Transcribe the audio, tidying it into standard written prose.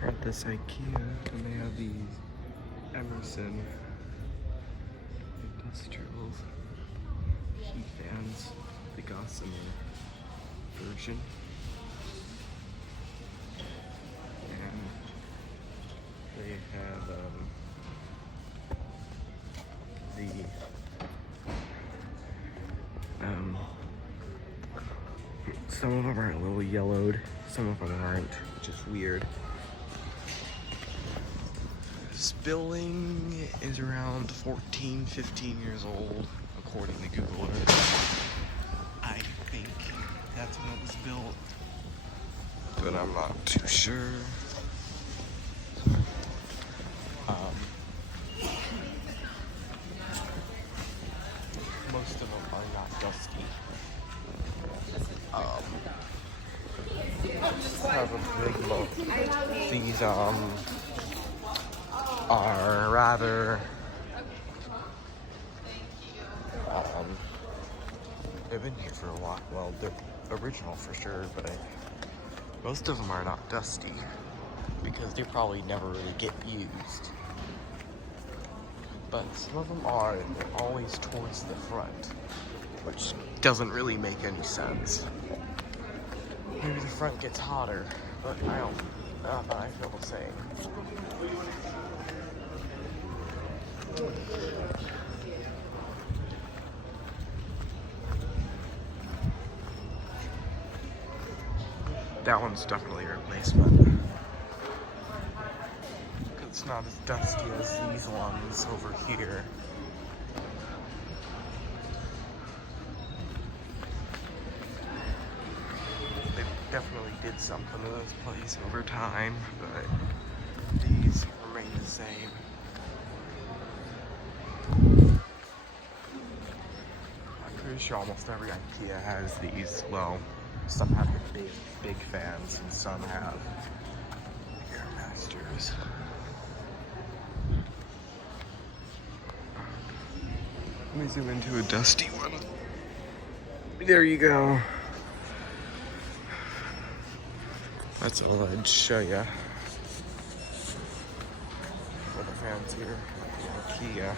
We're at this IKEA and they have these Emerson industrial heat fans, the gossamer version. And they have some of them are a little yellowed, some of them aren't, which is weird. This building is around 14, 15 years old, according to Google Earth. I think that's when it was built, but I'm not too sure. Most of them are not dusty. Have a big look. These are rather they've been here for a while. Well, they're original for sure, but most of them are not dusty because they probably never really get used. But some of them are, and they're always towards the front, which doesn't really make any sense. Maybe the front gets hotter, but I feel the same. That one's definitely a replacement. It's not as dusty as these ones over here. They definitely did something to this place over time, but these remain the same. I'm pretty sure almost every IKEA has these. Well, some have the big fans and some have air masters. Let me zoom into a dusty one. There you go. That's all I'd show ya. For the fans here at the IKEA.